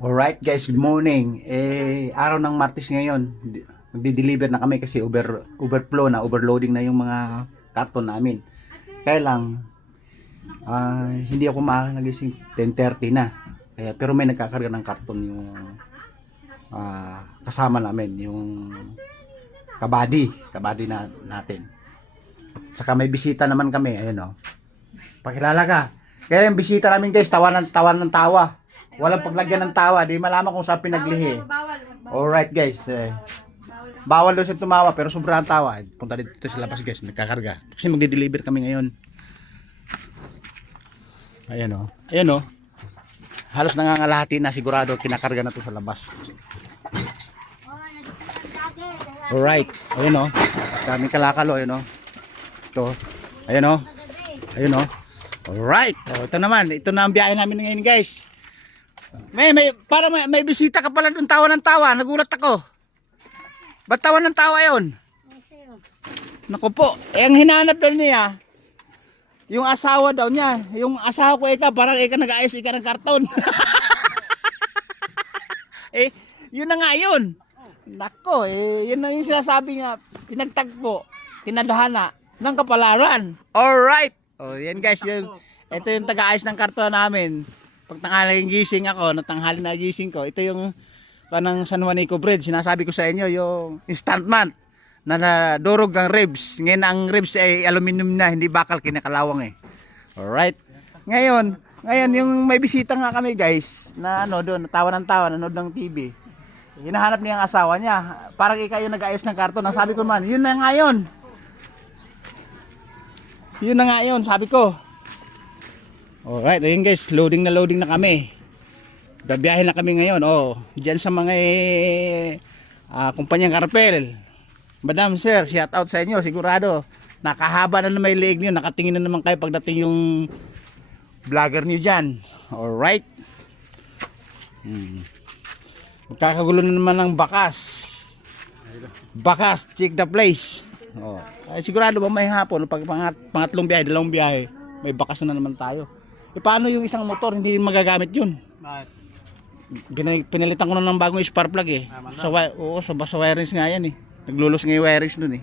Alright guys, good morning. Araw ng Martes ngayon. Magdi-deliver na kami kasi overflow na, overloading na yung mga karton namin. Kaya lang, hindi ako nagising 10:30 na. Pero may nagkakarga ng karton yung kasama namin, yung kabady natin. At saka may bisita naman kami, ayun o. Pakilala ka. Kaya yung bisita namin guys, tawa ng tawa. Walang paglagyan ng tawa, di malaman kung saan pinaglihi. Alright guys, bawal daw siya tumawa pero sobrang tawa. Punta dito sa labas guys, nagkakarga. Kasi magde-deliver kami ngayon. Ayan o. Ayan o. Halos nangangalahati na, sigurado kinakarga na to sa labas. Alright, ayan o. Daming kalakalo, ayan o. Ito, ayan o. Ayan o. Alright, ito naman, ito na ang biyahe namin ngayon guys. Para may bisita ka pala doon, tawa ng tawa. Nagulat ako. Ba't tawa ng tawa yun? Naku po, ang hinahanap daw niya, yung asawa daw niya. Yung asawa ko parang nag-aayos ng karton. Yun na nga yun. Nako, yun na yung sinasabi niya. Pinagtagpo, tinadhana ng kapalaran. Alright. Yan guys, yun. Ito yung taga-ayos ng karton namin. Pag tanghali gising ako, natanghali na gising ko, ito yung kanang San Juanico Bridge. Sinasabi ko sa inyo, yung instant man na nadurog ng ribs. Ngayon ang ribs ay aluminum na, hindi bakal, kinakalawang eh. Alright. Ngayon yung may bisita nga kami guys, na doon, natawa ng tawa, nanood ng TV. Hinahanap niya ang asawa niya. Parang ikaw yung nag-ayos ng karton. Ang sabi ko man, yun na nga yun. Yun na nga yun, sabi ko. Alright, ayun guys, loading na kami. Babiyahe na kami ngayon. Diyan sa mga kumpanyang Carpel. Madam, sir, shout out sa inyo. Sigurado, nakahaba na may leeg niyo. Nakatingin na naman kayo pagdating yung vlogger niyo dyan. Alright. Magkakagulo na naman ng bakas. Bakas, check the place. Sigurado ba may hapon, pag pangatlong biyahe, dalawang biyahe, may bakas na naman tayo. Paano yung isang motor, hindi magagamit yun? Bakit? Pinalitan ko na ng bagong spark plug eh. Sa wirings nga yan eh. Naglulos nga yung wirings dun eh.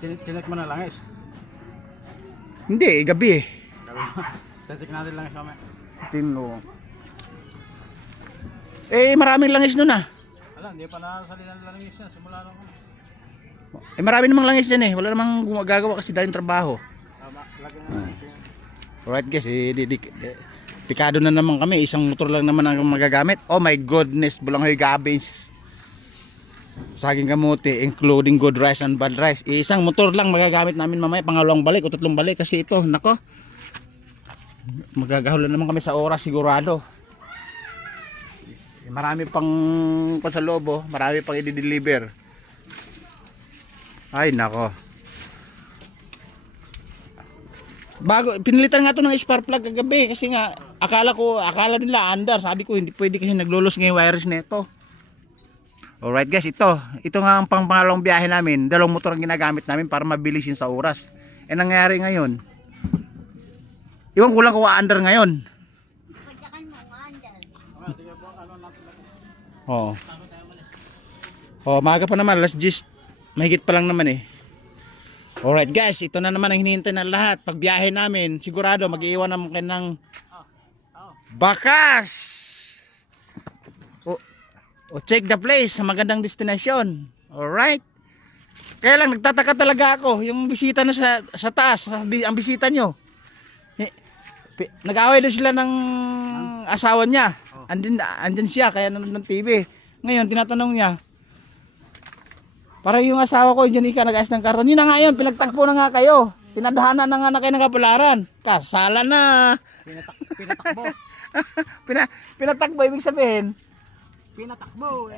Chinek mo na langis? Hindi, gabi eh. Check natin langis mamaya. Tino. Maraming langis nun ah. Hindi pa nakasalitan ng langis na. Simula lang kami. Marami namang langis dyan eh. Wala namang gumagagawa kasi dahil trabaho. Tama, lagyan na langis. Alright guys, pikado na naman kami. Isang motor lang naman ang magagamit. Oh my goodness, Bulanghoy Gabins, saging kamuti, including good rice and bad rice. Isang motor lang magagamit namin mamaya, pangalawang balik o tatlong balik. Kasi ito, nako, magagahulan naman kami sa oras sigurado. Marami pang pasalobo, marami pang i-deliver. Ay nako. Pinilitan nga to ng spark plug kagabi kasi nga akala nila andar. Sabi ko hindi pwede kasi naglolos ng wires nito. Alright guys, ito nga ang pangalawang biyahe namin. Dalawang motor ang ginagamit namin para mabilisin sa oras. Nangyari ngayon, iwan ko lang kung andar ngayon. Maaga pa naman, alas 10 mahigit pa lang naman eh. Alright guys, ito na naman ang hinihintay ng lahat. Pag biyahe namin, sigurado mag-iwan naman kayo ng bakas. Check the place sa magandang destination. Alright. Kaya lang nagtataka talaga ako, yung bisita na sa taas, ang bisita nyo. Nag-away doon sila ng asawa niya. Andyan siya, kaya nanonood ng TV. Ngayon, tinatanong niya, para yung asawa ko, dyan nag-ayos ng karton. Yun na nga yun, pinagtagpo na nga kayo. Tinadhana na nga kayo ng kapalaran. Kasala na. Pinatakbo. Pinatakbo, ibig sabihin. Pinatakbo.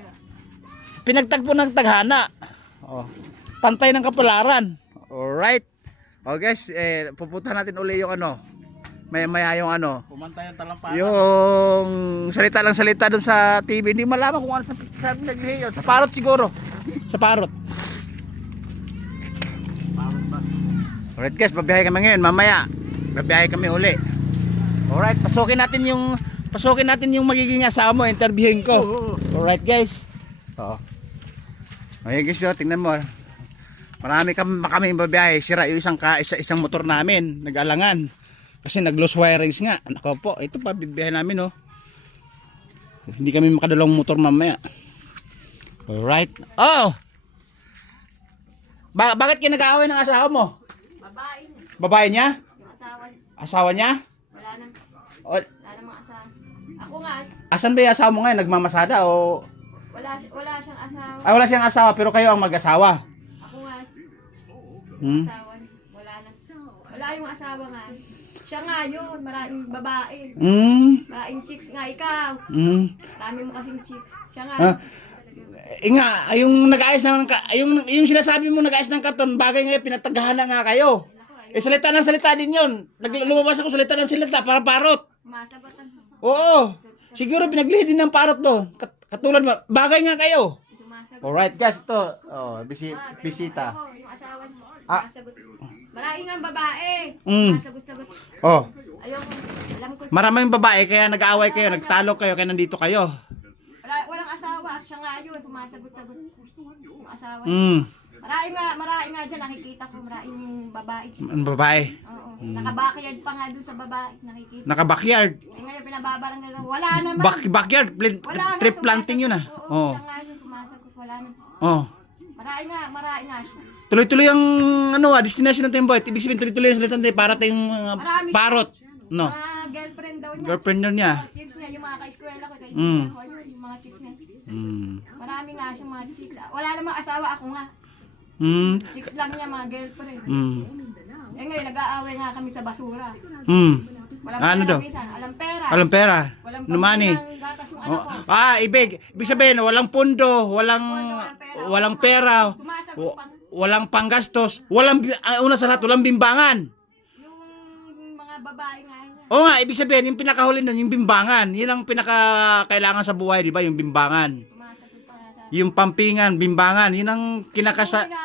Pinagtagpo ng taghana. Pantay ng kapalaran. Alright. Guys, pupuntahan natin uli yung maya yung Pumantay ang talampakan. yung salita dun sa TV. Hindi malaman kung ano sa pinaglihi yun. Sa parot siguro. Sa parot. Alright guys, babiyahe kami ngayon. Mamaya babiyahe kami uli. Alright, pasukin natin yung pasukin natin yung magiging asawa mo, interviewin ko. Oo. Alright guys. Oo. Okay guys, tingnan mo. Marami kami babiyahe. Sira yung isang motor namin. Nag-alangan. Kasi nag-loose wirings nga. Nako po, ito pa bibiyahe namin oh. Hindi kami makadalawang motor mamaya. Alright. Oh! Bakit kinag-aaway ng asawa mo? Babae niya. Babae niya? Yung asawa niya. Asawa niya? Wala nang, O, wala namang asawa. Ako nga, asan ba yung asawa mo ngayon? Nagmamasada o... wala siyang asawa. Ah, wala siyang asawa pero kayo ang mag-asawa. Ako nga, Hmm? asawa niya. Wala na. Wala yung asawa nga. Siya nga yun, maraming babae. Maraming chicks nga ikaw. Marami mo kasing chicks. Siya nga. Ah. Nga, yung nag-ayos naman yung sinasabi mo nag-ayos ng karton, bagay ngayon pinatagahan na nga kayo. Eh salita ng salita din yun. Lumabas ako salita ng salita para parot. Sumasagutan mo. Oo. Siguro pinaglihi din ng parot doon. Katulad mo, bagay nga kayo. Sumasagot. Alright guys, ito. Oh, Ganun bisita. ako, yung asawa niya. Ah. Sumasagot. Marami nga babae. Mm. Sumasagot-sagot. Oh, Ayoko. Alam ko. maraming babae kaya nag-aaway kayo, nagtalo kayo, kaya nandito kayo. Walang asawa. Siya nga yun. Sumasagot-sagot. Yung asawa. Marami nga dyan. Nakikita ko maraming babae. Ang babae. Oo. Naka-backyard pa nga dun sa babae. Nakikita. Naka-backyard. Eh ngayon pinababarangay lang. Wala naman. Backyard, Wala nga, trip planting yun ah. Oo. Oh. Siya nga yun. Sumasagot. Wala na. Oh. Marami nga siya. Tuloy-tuloy ang destination ng Temboy. Ibig sabihin tuloy-tuloy ang salita ng para tayong Marami parot. No. Mga girlfriend daw niya. Girlfriend nun niya. Mga chicks niya. Yung mga ka-eskwela ko. Mm. Yung mga chicks niya. Mm. Marami nga siya mga chicks. Wala namang asawa. Ako nga. Mm. Chicks lang niya mga girlfriend. Mm. Eh ngayon nag-aaway nga kami sa basura. Mm. Walang Ano pera daw? minsan. Alam pera. Walang pera. Walang No money. pambili ng gatas yung anak ko. Ibig sabihin walang pundo, walang pera, Sumasagot pa. walang panggastos, una sa lahat walang bimbangan. Yung mga babae nga niya. Oo nga, ibig sabihin yung pinakahuli nun yung bimbangan. Yun ang pinaka-kailangan sa buhay, di ba? Yung bimbangan. Sumasagot pa nga sa Yung pampingan, bimbangan, yun ang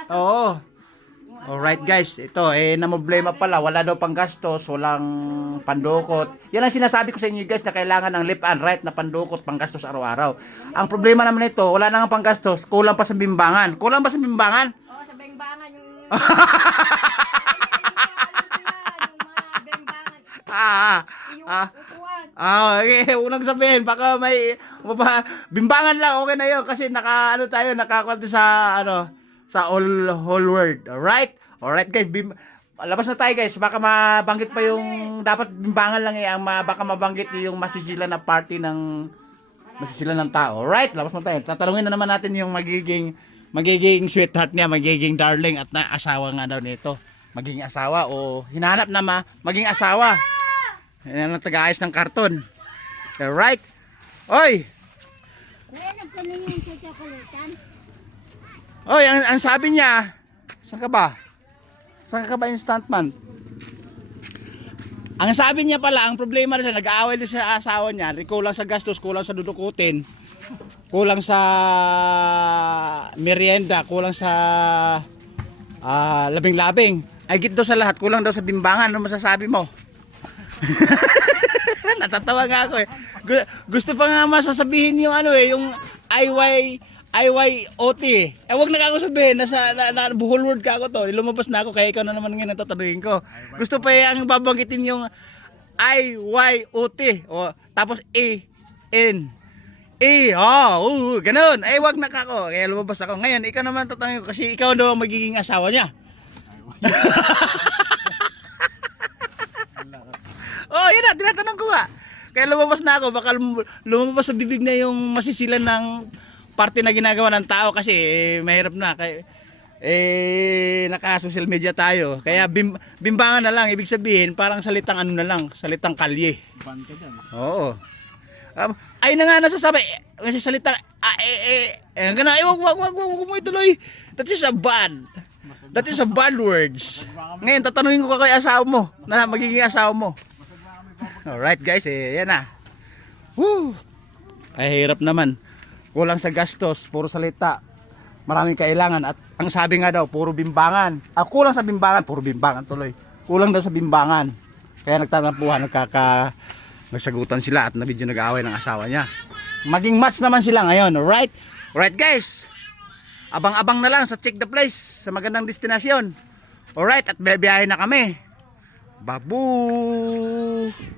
Oo. Alright guys, ito namoblema pala, wala daw panggastos, walang pandukot. Yan ang sinasabi ko sa inyo guys na kailangan ng left and right na pandukot, panggastos araw-araw. Ang problema naman nito, wala nang panggastos, kulang pa sa bimbangan. Kulang ba sa bimbangan? Oo, sa bengbangan yung... yung mga bengbangan. Yung upuan. Okay, unang sabihin, baka may bimbangan lang, okay na yun kasi nakakwento sa sa whole world. Alright? Alright guys, labas na tayo guys. Baka mabanggit pa yung dapat bimbangan lang baka mabanggit yung masisila na party ng masisila ng tao. Alright? Labas na tayo. Tatanungin na naman natin yung magiging sweetheart niya, magiging darling at na asawa nga daw nito. Magiging asawa o hinahanap na maging asawa. Yan ang taga-ayos ng karton. Alright? Oy! Oy, ang sabi niya, saan ka ba? Saan ka ba yung stuntman? Ang sabi niya pala, ang problema rin, nag-aaway din sa asawa niya, kulang sa gastos, kulang sa dudukutin, kulang sa merienda, kulang sa labing-labing. Ay git daw sa lahat, kulang daw sa bimbangan. Ano masasabi mo? Natatawa nga ako eh. Gusto pa nga masasabihin yung yung IYOT. Wag na ako sabihin, na buhol word ka ako to. Lumabas na ako, kaya ikaw na naman ngayon tatanungin ko. Gusto pa ang babanggitin yung IYOT. O, tapos ganun. Wag na ako, kaya lumabas ako. Ngayon, ikaw naman tatanungin ko, kasi ikaw daw ang magiging asawa niya. Yun na, tinatanong ko nga. Kaya lumabas na ako, baka lumabas sa bibig na yung masisilan ng parte na ginagawa ng tao kasi mahirap na kaya naka-social media tayo. Kaya bimbangan na lang, ibig sabihin parang salitang na lang, salitang kalye. Ban ka dyan. Oo. Ay na nga nasasabi, kasi salitang wag mo ituloy. That is a bad words. Ngayon tatanungin ko kay asawa mo na magiging asawa mo. Alright guys, yan na. Woo! Ay hirap naman. Kulang sa gastos, puro salita. Maraming kailangan at ang sabi nga daw, puro bimbangan. Kulang sa bimbangan, puro bimbangan tuloy. Kulang daw sa bimbangan. Kaya nagtatampuhan, nagsagutan sila at medyo nag-aaway ng asawa niya. Maging match naman sila ngayon, alright? Alright guys, abang-abang na lang sa Check the Place sa magandang destinasyon. Alright, at bebiyahe na kami. Babu!